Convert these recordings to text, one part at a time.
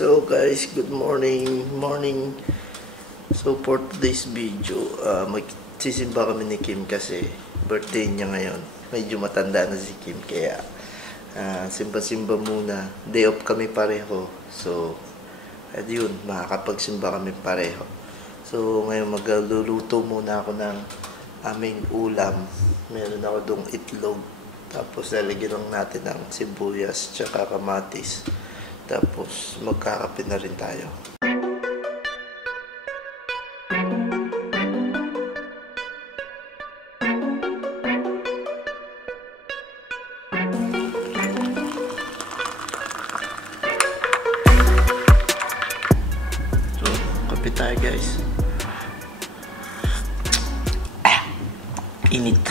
So guys, good morning. So for today's video, magsisimba kami ni Kim kasi birthday niya ngayon. Medyo matanda na si Kim kaya simba-simba muna. Day off kami pareho. So ayun, makakapagsimba kami pareho. So ngayon magluluto muna ako ng aming ulam. Meron ako dong itlog. Tapos lalagyan lang natin ng sibuyas tsaka kamatis. Tapos magkakape na rin tayo. So, kape tayo guys. Init.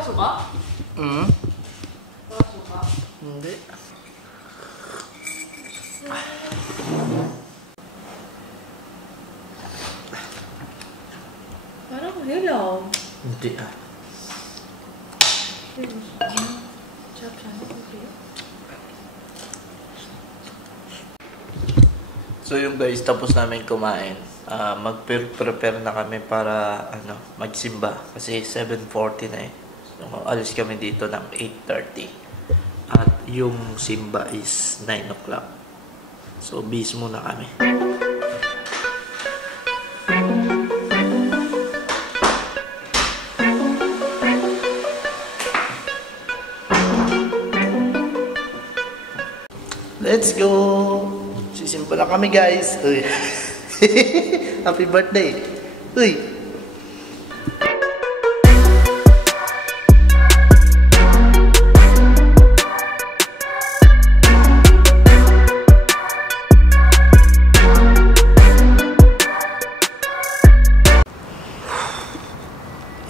Suka? Suka? Hindi. Parang hilaw. Hindi So yung guys, tapos namin kumain. Mag-prepare na kami para magsimba kasi 7:40 na eh. So, alis kami dito ng 8:30. At yung simba is 9 o'clock. So bis muna kami. Let's go! Sisimba na kami guys. Uy. Happy birthday. Uy.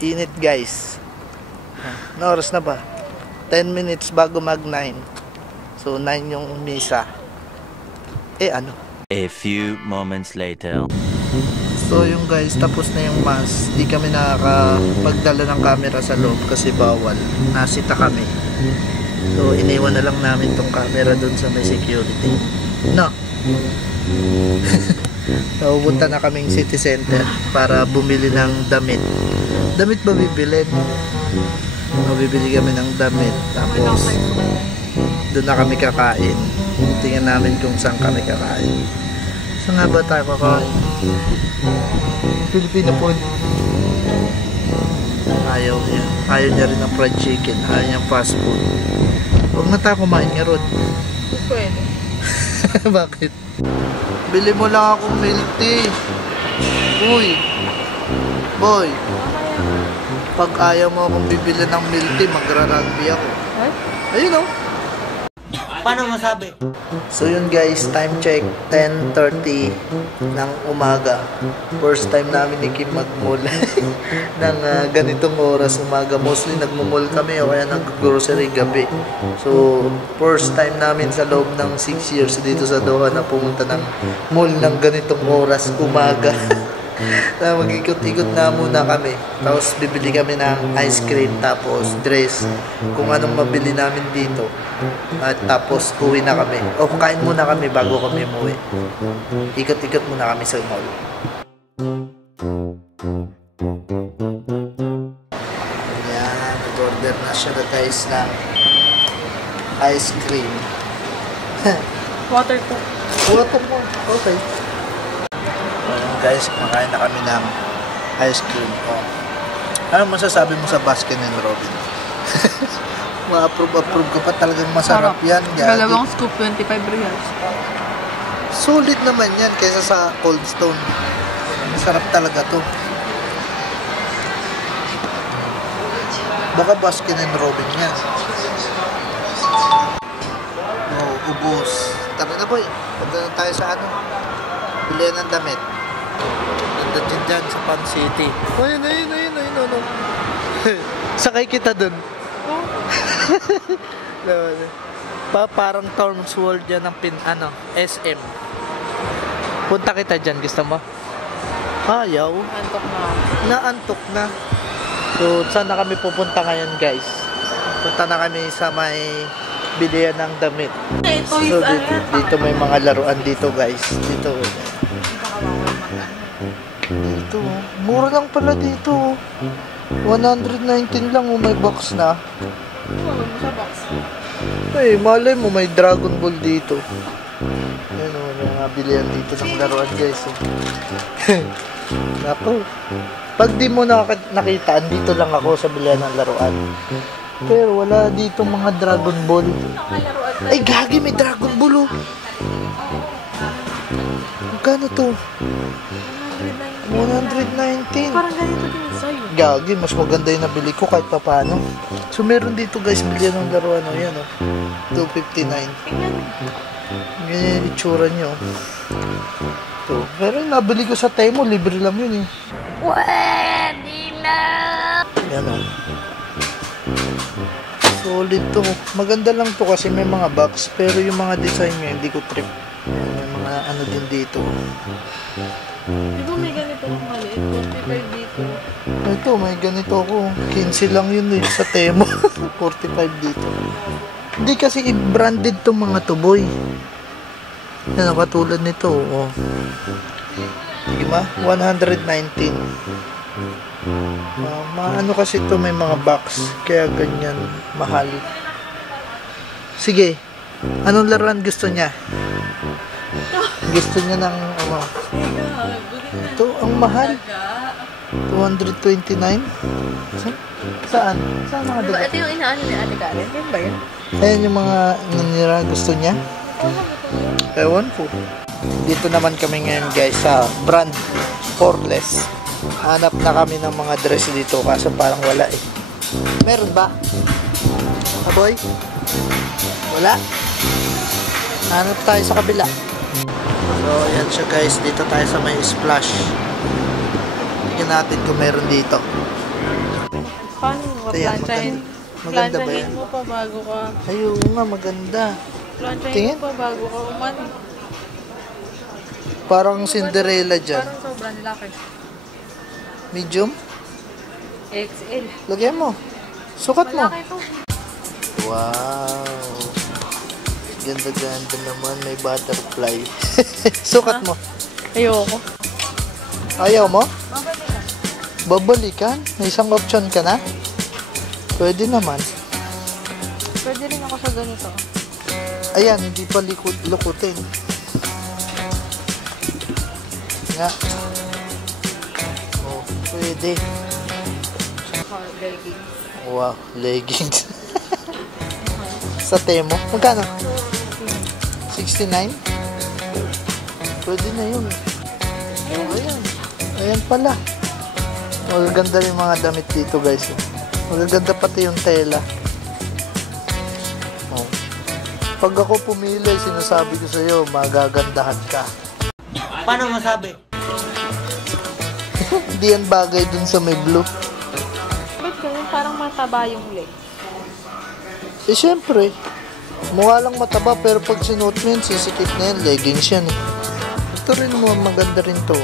Init guys. Ano oras na ba? 10 minutes bago mag 9. So 9 yung misa. A few moments later. So yung guys, tapos na yung mass. Di kami nakakapagdala ng camera sa loob kasi bawal. Nasita kami. So iniwan na lang namin tong camera dun sa may security. No. So punta na kaming city center para bumili ng damit. Damit ba bibilin? Bibili kami ng damit. Tapos doon na kami kakain. Tingnan namin kung saan kami kakain. Saan nga ba tayo kakain? Filipino food. Ayaw niya. Ayaw niya rin ng fried chicken. Ayaw niya fast food. Huwag na tayo kumain nga Rod. Pwede. Bakit? Bili mo lang akong milk tea. Uy. Boy. Pag ayaw mo akong bibili ng milk tea, magra-rugby ako. What? Ayun o. Paano masabi? So yun guys, time check 10:30 ng umaga. First time namin ni Kim mag-mall ng ganitong oras umaga. Mostly nagmo-mall kami o kaya nag-grocery gabi. So first time namin sa loob ng 6 years dito sa Doha na pumunta ng mall ng ganitong oras umaga. Mag-ikot-ikot na muna kami. Tapos bibili kami ng ice cream, tapos dress, kung anong mabili namin dito. At tapos uwi na kami. O kain muna kami bago kami umuwi. Ikot-ikot muna kami sa mall. Ayan, nag-order na siya guys ng ice cream. Water po. Water po. Okay. Guys, kumakain na kami ng ice cream. Oh. Ano masasabi mo sa Baskin and Robbins? ma-approve ka pa, talagang masarap yan. Dalawang scoop, 25 reals. Solid naman yan kaysa sa Cold Stone. Masarap talaga to. Baka Baskin and Robin yan. Oh, ubos. Tara na boy, punta na tayo sa ano. Bilihan ng damit. Ganda din dyan sa Pan City. Ayun. Sakay kita dun. Parang Tom's World yan ng SM. Punta kita dyan, gusto mo? Ayaw. Antok na. Naantok na. So, saan na kami pupunta ngayon, guys? Punta na kami sa may bilihan ng damit. So, dito may mga laruan dito, guys. Dito. Mura lang pala dito. 119 lang, may box na. Sa box. Ay, malay mo, may Dragon Ball dito. Ayan o, may mga bilihan dito ng laruan, guys. Naku. Pag di mo nakita, andito lang ako sa bilihan ng laruan. Pero wala dito mga Dragon Ball. Ay, gagi, may Dragon Ball, oh. Magkano to? 119. Parang ganito din sa'yo. Gagi, mas maganda yung nabili ko kahit papaano. So, meron dito, guys, bilihan ng laruan. O, yan, o. 259. Ganyan yung itsura nyo. Ito. Pero yung nabili ko sa Temo, libre lang yun, eh. Pwede na! Yan, o. Solid to. Maganda lang to kasi may mga box. Pero yung mga design nyo, hindi ko trip. May mga ano din dito. Di ba may ganito kong maliit? 45 dito. Ito, may ganito ako. 15 lang yun eh, sa Temo. 45 dito. Hindi kasi i-branded tong mga to, boy. Yan, katulad nito. Oh. Diba? 119. Ano kasi ito, may mga box. Kaya ganyan, mahal. Sige. Anong laruan gusto niya? Gusto niya ng ito, ang mahal. 229? Saan? Saan mga Diba dagat? ito yung inaano ni Ate Karen? Yan ba yun? Ayan yung mga nanira gusto niya. Ewan po. Dito naman kami ngayon, guys, sa brand Portless. Hanap na kami ng mga dress dito kaso parang wala eh. Meron ba? Aboy? Wala? Hanap tayo sa kabila. So, yan siya, guys. Dito tayo sa may Splash. Tingnan natin kung meron dito. Paano mo? Ayan, Planchahin. maganda ba yan? Planchahin mo pa bago ka. Ayun nga, maganda. Planchahin Tingin? mo pa bago ka umano. Parang Cinderella dyan. Parang sobrang laki. Medium? XL. Lagyan mo. Sukat mo. Malaki to. Wow. Ganda-ganda naman. May butterfly. Sukat mo. Ayoko. Ayaw mo? Mabalikan. Babalikan? May isang option ka na? Pwede naman. Pwede rin ako sa ganito. Ayan, hindi pa lukutin. Nga. Oh, pwede. Saka leggings. Wow, leggings. Sa Temo. Magkano? 69? Pwede na yun. Oh, ayan. Ayan pala. Magaganda yung mga damit dito, guys. Magaganda pati yung tela. Oh. Pag ako pumili, sinasabi ko sa'yo, magagandahan ka. Paano masabi? Hindi yan bagay dun sa may blue. Ba't ganun? Parang mataba yung leg. Eh, syempre. Mukha lang mataba, pero pag sinuot mo yun, sisikip na yan. Leggings yan eh. Ito rin mo, maganda rin to.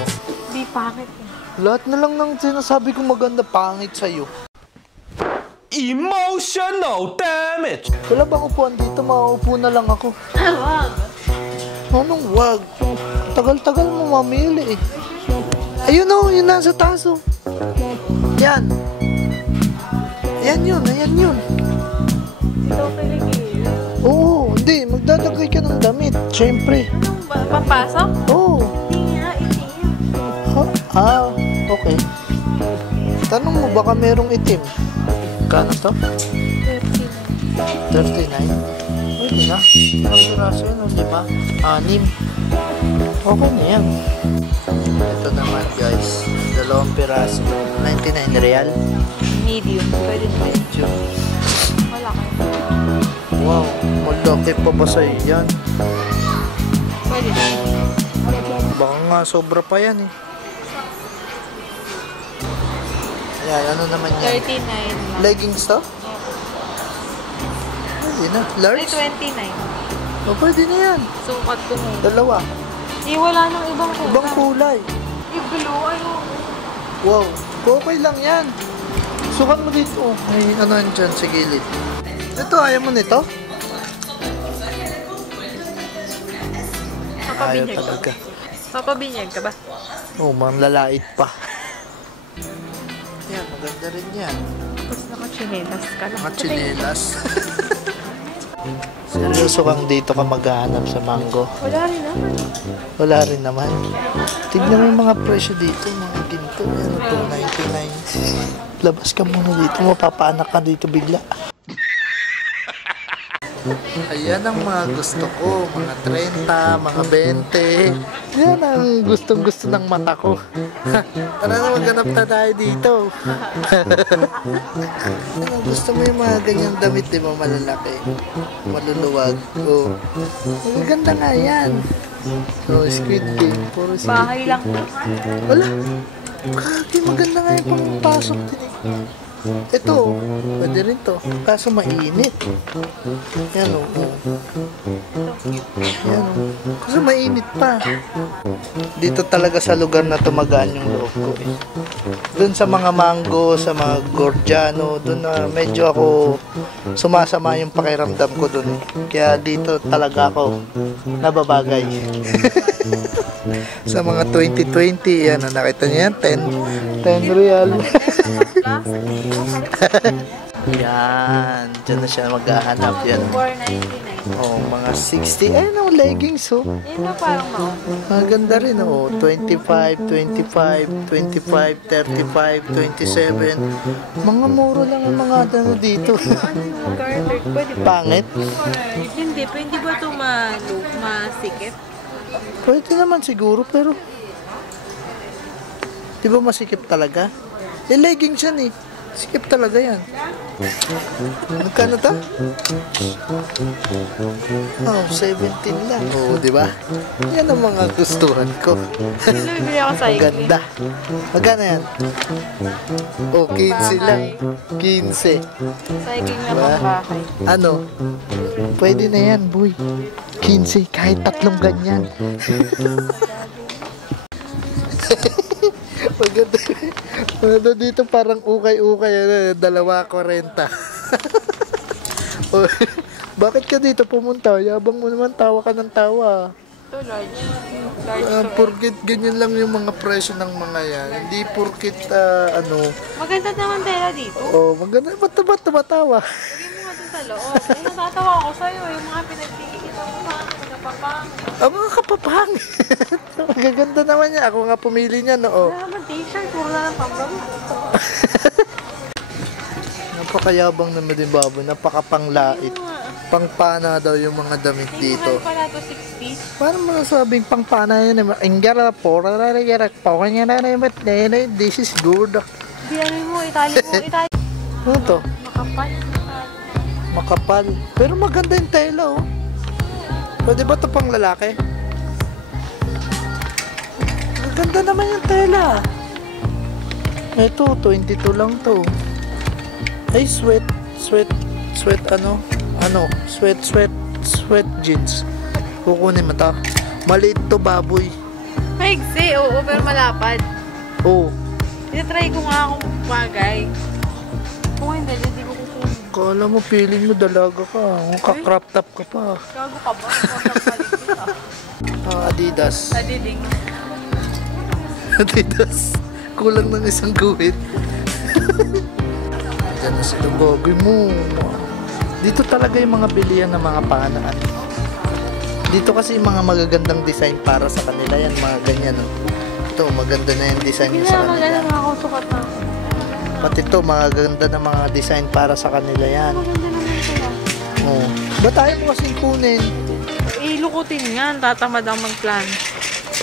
Di pangit eh. Lahat na lang ng sinasabi ko maganda, pangit sa'yo. Emotional damage! Wala bang upuan dito? Mauupo na lang ako. Wag. Anong wag? Tagal-tagal mo mamili eh. Ayun o, yun nasa taas o. Yan. Ayan yun, ayan yun. Ito kiligil. Oo, hindi. Magdadagay ka ng damit. Siyempre. Anong ba? Papasok? Oo. Hindi nga, itim. Okay. Tanong mo, baka merong itim. Kano to? 13. Pwede na. Ilang piraso yun, 5? 6? Okay na yan. Ito naman guys, 2 piraso. 99 real. Medium. Pwede na. Medyo. Malaki. Wow, malaki pa ba sa'yo yan? Pwede na. Baka nga sobra pa yan eh. Yan, ano naman yan? 39 lang. Leggings to? Pwede na. Large? 29. O, pwede na yan. Sukat ko mo. 2. Wala nang ibang kulay. Ibang kulay. Yung blue, ano? Wow, okay lang yan. Sukat mo dito. May ano dyan sa gilid. Ito, ayaw mo nito? Ayaw Papabinyag ka talaga. ba? Papabinyag ka ba? Oo, lalait pa. Yan, maganda rin yan. Tapos nakachinelas ka lang. Mga tsinelas. Seryoso kang dito ka maghahanap sa mango? Wala rin naman. Wala rin naman. Tignan mo yung mga presyo dito, mga ginto. Ano to, 99. Labas ka muna dito, mapapaanak ka dito bigla. Ayan ang mga gusto ko, mga 30, mga 20. Yan ang gustong gusto ng mata ko. Tara na, maghanap na tayo dito. Ano, gusto mo yung mga ganyang damit, di ba, malalaki? Maluluwag. Oh. Maganda nga yan. Oh, Squid Game. Puro Squid Bahay lang. Wala. Kati maganda nga yung pangpasok din eh. Ito, pwede rin to. Kaso mainit. Yan o. Yan o. Kaso mainit pa. Dito talaga sa lugar na tumagaan yung loob ko eh. Doon sa mga mango, sa mga gordiano, doon na medyo ako sumasama yung pakiramdam ko doon eh. Kaya dito talaga ako nababagay. Sa mga 2020, yan, nakita niyo yan, 10 real. Yan, dyan na siya maghahanap yan. 499. Oh, mga 60, ayun ang leggings oh. Yun na parang mga. Maganda rin oh, 25, 25, 25, 35, 27. Mga muro lang ang mga ano dito. Ano yung garter? Pwede ba? Pangit? Hindi. Pwede ba ito masikip? Pwede naman siguro, pero di ba masikip talaga? Yung leggings yan eh. Sikip talaga yan. Magkano to? Oh, 17 lang. Oo, di ba? Yan ang mga gustuhan ko. Bibili ako sa Ganda. Magkano yan? Oh, 15 lang. 15. Cycling na Diba? pangbahay. Ano? Pwede na yan, boy. 15, kahit 3 ganyan. Maganda. Maganda dito parang ukay-ukay. 2.40. Oh, bakit ka dito pumunta? Yabang mo naman, tawa ka ng tawa. Ito, large. Large to. Porkit ganyan lang yung mga presyo ng mga yan. Hindi porkit ano. Maganda naman tela dito. Oh, maganda. Ba't tumatawa? Lagyan mo nga dun sa loob. Ay, natatawa ako sa'yo. Yung mga pinagkikita mo mga napapang. Ang mga kapapang. Magaganda naman niya. Ako nga pumili niya, no? Oh. Wala naman t-shirt. Puro na lang pambang. Napakayabang naman din, baboy. Napakapanglait. Pangpana daw yung mga damit dito. Mahal pala ito 60. Paano mo nasabing pangpana yun? Ingara, pora, rarayarak, this is good. Hindi ano mo. Itali mo. Itali. Ano to? Makapal. Makapal. Pero maganda yung tela, oh. Pwede ba ito pang lalaki? Maganda naman yung tela. Ito, 22 lang to. Ay, sweat jeans. Kukunin mo to. Maliit to, baboy. Maigsi. Oo, pero malapad. Oh, Itry ko nga akong bagay. Kung hindi ko kukunin. kala mo, feeling mo dalaga ka. Ka-crop top ka pa. Gago ka ba? Magpapalit kita. Adidas. Nadiling. Adidas. Kulang ng isang guhit. Diyan na sila, bagoy mo. Dito talaga yung mga bilihan ng mga panaan. Dito kasi yung mga magagandang design para sa kanila yan, mga ganyan. Oh. Ito, maganda na yung design Hindi sa na maganda kanila. mga sukat na. Pati ito, magaganda na mga design para sa kanila yan. Maganda naman ito lang. Oh. Ba't tayo mo kasing kunin? Ilukutin nga, tatamad ang mag-plan.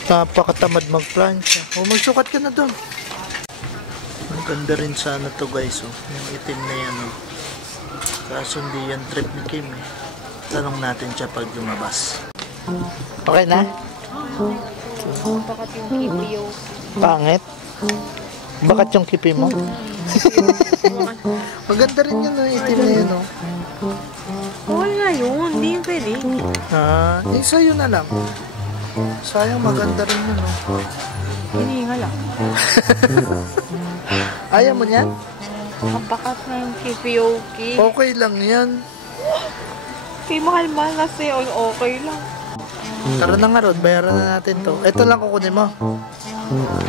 Napakatamad mag-plancha. O, magsukat ka na doon. Ang ganda rin sana to guys. Oh. Yung itim na yan. Oh. Kaso hindi yan trip ni Kim eh. Tanong natin siya pag lumabas. Okay na? Bakat yung KPO. Pangit? Bakit yung kipi mo? Maganda rin yun, no? Itim na yun, no? Bawal nga yun, hindi yung pwede. Sa'yo na lang. Sayang maganda rin yun, no? Hinihinga lang. Ayaw mo niyan? Ang bakat na yung KPO. Okay lang yan. Kay mahal-mahal kasi okay lang. Tara na nga, Rod. Bayaran na natin to. Ito lang kukunin mo.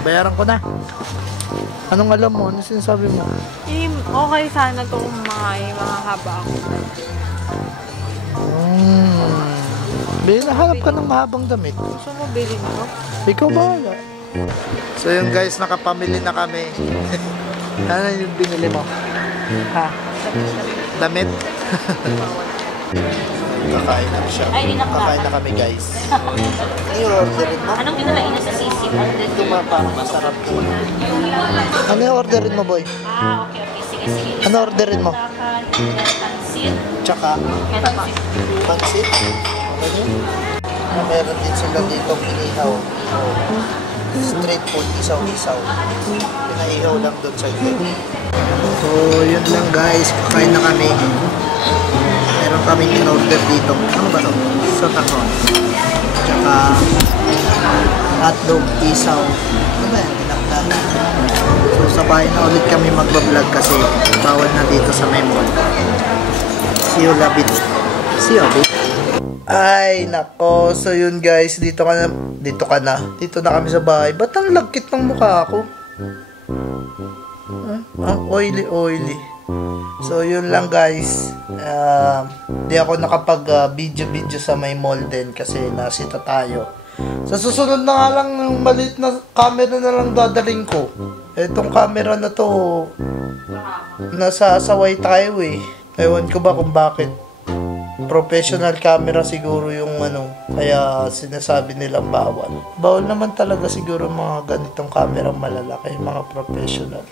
Bayaran ko na. Anong alam mo? Ano sinasabi mo? Okay sana to kung mga haba ako. Nahanap ka ng mahabang damit. Gusto mo bilhin mo? Ikaw bahala. So yun guys, nakapamili na kami. Ano yung binili mo? Ha? Damit? Kakain na siya. Kakain na kami guys. Ano yung orderin mo? Anong pinalain na sa sisig? Ito masarap. Ano yung orderin mo boy? Okay. Sige, sige. Ano orderin mo? Pansit. Tsaka? Ito pa. Pansit? Okay yun? Meron din sila dito inihaw. Street food, isaw-isaw. Pinaihaw lang doon sa ito. So, yun lang guys. Kakain na kami. Meron kami in-order dito. Ano ba ito? Sotakon. Tsaka hotdog, isaw. Ano ba yan? Tinakdan. So, sa bahay na ulit kami magbablog kasi bawal na dito sa may mall. See you, Labit. See you, Labit. Ay, nako. So, yun guys. Dito na kami sa bahay. Ba't ang lagkit ng mukha ako? Ang oily. So, yun lang guys. Di ako nakapag-video sa may mall din kasi nasita tayo. Sa susunod na nga lang, yung maliit na camera na lang dadaling ko. Itong camera na to, nasasaway tayo eh. Ewan ko ba kung bakit. Professional camera siguro yung kaya sinasabi nilang bawal. Bawal naman talaga siguro mga ganitong camera malalaki, mga professional.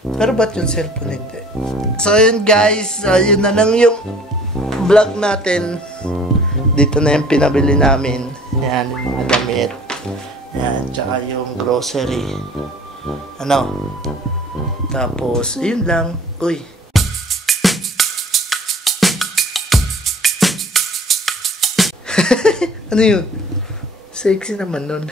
Pero ba't yung cellphone hindi? So yun guys, yun na lang yung vlog natin. Dito na yung pinabili namin. Yan, yung mga damit. Yan, tsaka yung grocery. Tapos, yun lang. Uy. Ano yun? Sexy naman nun.